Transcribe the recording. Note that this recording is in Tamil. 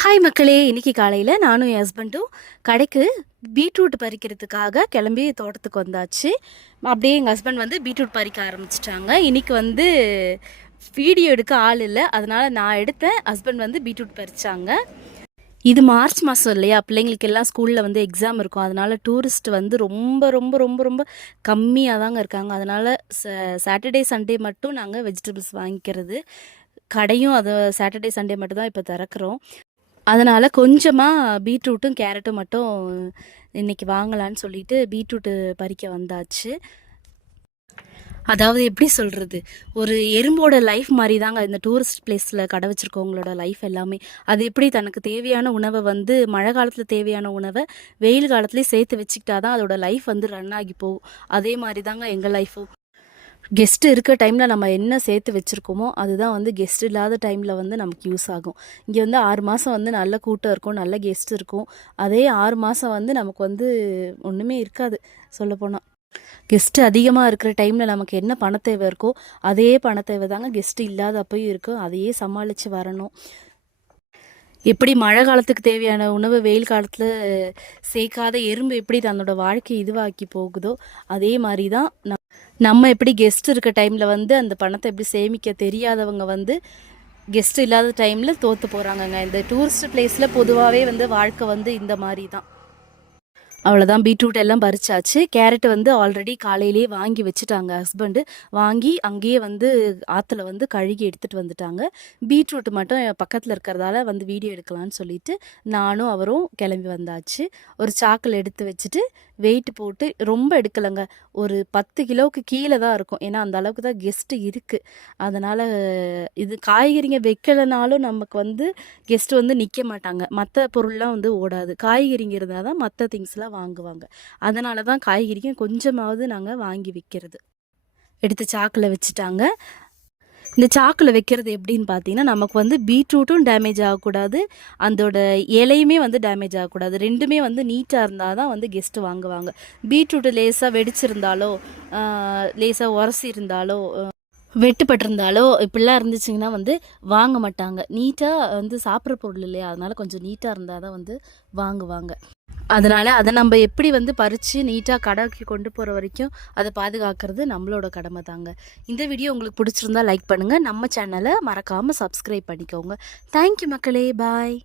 ஹாய் மக்களே! இன்னைக்கு காலையில நானும் என் ஹஸ்பண்டும் கடைக்கு பீட்ரூட் பறிக்கிறதுக்காக கிளம்பி தோட்டத்துக்கு வந்தாச்சு. அப்படியே எங்கள் ஹஸ்பண்ட் வந்து பீட்ரூட் பறிக்க ஆரம்பிச்சிட்டாங்க. இன்னைக்கு வந்து வீடியோ எடுக்க ஆள் இல்லை, அதனால நான் எடுத்தேன். ஹஸ்பண்ட் வந்து பீட்ரூட் பறிச்சாங்க. இது மார்ச் மாதம் இல்லையா, பிள்ளைங்களுக்கு எல்லாம் ஸ்கூலில் வந்து எக்ஸாம் இருக்கும். அதனால டூரிஸ்ட் வந்து ரொம்ப ரொம்ப ரொம்ப ரொம்ப கம்மியாக தாங்க இருக்காங்க. அதனால சாட்டர்டே சண்டே மட்டும் நாங்கள் வெஜிடபிள்ஸ் வாங்கிக்கிறது. கடையும் அது சாட்டர்டே சண்டே மட்டும் தான் இப்போ திறக்கிறோம். அதனால் கொஞ்சமாக பீட்ரூட்டும் கேரட்டும் மட்டும் இன்றைக்கி வாங்கலான்னு சொல்லிட்டு பீட்ரூட்டு பறிக்க வந்தாச்சு. அதாவது எப்படி சொல்கிறது, ஒரு எறும்போட லைஃப் மாதிரி தாங்க இந்த டூரிஸ்ட் பிளேஸில் கடை வச்சுருக்கவங்களோட லைஃப் எல்லாமே. அது எப்படி தனக்கு தேவையான உணவை வந்து மழை காலத்தில் தேவையான உணவை வெயில் காலத்துலேயே சேர்த்து வச்சுக்கிட்டா தான் அதோட லைஃப் வந்து ரன் ஆகி போகும். அதே மாதிரி தாங்க எங்கள் லைஃபும். கெஸ்ட்டு இருக்க டைமில் நம்ம என்ன சேர்த்து வச்சுருக்கோமோ அதுதான் வந்து கெஸ்ட் இல்லாத டைமில் வந்து நமக்கு யூஸ் ஆகும். இங்கே வந்து 6 மாதம் வந்து நல்ல கூட்டம் இருக்கும், நல்ல கெஸ்ட் இருக்கும். அதே 6 மாதம் வந்து நமக்கு வந்து ஒன்றுமே இருக்காது சொல்லப்போனால். கெஸ்ட்டு அதிகமாக இருக்கிற டைமில் நமக்கு என்ன பண தேவை இருக்கோ அதே பண தேவை தாங்க கெஸ்ட்டு இல்லாத அப்போயும் இருக்கும். அதையே சமாளித்து வரணும். எப்படி மழை காலத்துக்கு தேவையான உணவு வெயில் காலத்தில் சேர்க்காத எறும்பு எப்படி தன்னோட வாழ்க்கை இதுவாக்கி போகுதோ அதே மாதிரி தான் நம்ம எப்படி கெஸ்ட் இருக்க டைமில் வந்து அந்த பணத்தை எப்படி சேமிக்க தெரியாதவங்க வந்து கெஸ்ட் இல்லாத டைமில் தோற்று போகிறாங்கங்க. இந்த டூரிஸ்ட் பிளேஸில் பொதுவாகவே வந்து வாழ்க்கை வந்து இந்த மாதிரி தான். அவ்வளோதான், பீட்ரூட் எல்லாம் பறிச்சாச்சு. கேரட் வந்து ஆல்ரெடி காலையிலேயே வாங்கி வச்சுட்டாங்க ஹஸ்பண்டு. வாங்கி அங்கேயே வந்து ஆற்றுல வந்து கழுகி எடுத்துகிட்டு வந்துட்டாங்க. பீட்ரூட் மட்டும் பக்கத்தில் இருக்கிறதால வந்து வீடியோ எடுக்கலான்னு சொல்லிட்டு நானும் அவரும் கிளம்பி வந்தாச்சு. ஒரு சாக்கில் எடுத்து வச்சுட்டு வெயிட் போட்டு ரொம்ப எடுக்கலைங்க, ஒரு 10 கிலோவுக்கு கீழே தான் இருக்கும். ஏன்னா அந்த அளவுக்கு தான் கெஸ்ட்டு இருக்குது. அதனால் இது காய்கறிங்க வைக்கலைனாலும் நமக்கு வந்து கெஸ்ட்டு வந்து நிற்க மாட்டாங்க. மற்ற பொருள்லாம் வந்து ஓடாது. காய்கறிங்க இருந்தால் தான் மற்ற திங்ஸ்லாம் வாங்குவாங்க. அதனால தான் காய்கறிங்க கொஞ்சமாவது நாங்கள் வாங்கி விற்கிறது. எடுத்து சாக்கில் வச்சுட்டாங்க. இந்த சாக்கில் வைக்கிறது எப்படின்னு பார்த்தீங்கன்னா, நமக்கு வந்து பீட்ரூட்டும் டேமேஜ் ஆகக்கூடாது, அதோட இலையுமே வந்து டேமேஜ் ஆகக்கூடாது. ரெண்டுமே வந்து நீட்டாக இருந்தால் தான் வந்து கெஸ்ட்டு வாங்குவாங்க. பீட்ரூட்டு லேசாக வெடிச்சிருந்தாலோ லேசாக உரசி இருந்தாலோ வெட்டுப்பட்டிருந்தாலோ இப்படிலாம் இருந்துச்சுங்கன்னா வந்து வாங்க மாட்டாங்க. நீட்டாக வந்து சாப்பிட்ற பொருள் இல்லையா, அதனால் கொஞ்சம் நீட்டாக இருந்தால் தான் வந்து வாங்குவாங்க. அதனால் அதை நம்ம எப்படி வந்து பறித்து நீட்டாக கடைக்கு கொண்டு போகிற வரைக்கும் அதை பாதுகாக்கிறது நம்மளோட கடமை தாங்க. இந்த வீடியோ உங்களுக்கு பிடிச்சிருந்தா லைக் பண்ணுங்கள். நம்ம சேனலை மறக்காமல் சப்ஸ்கிரைப் பண்ணிக்கோங்க. தேங்க்யூ மக்களே, பாய்.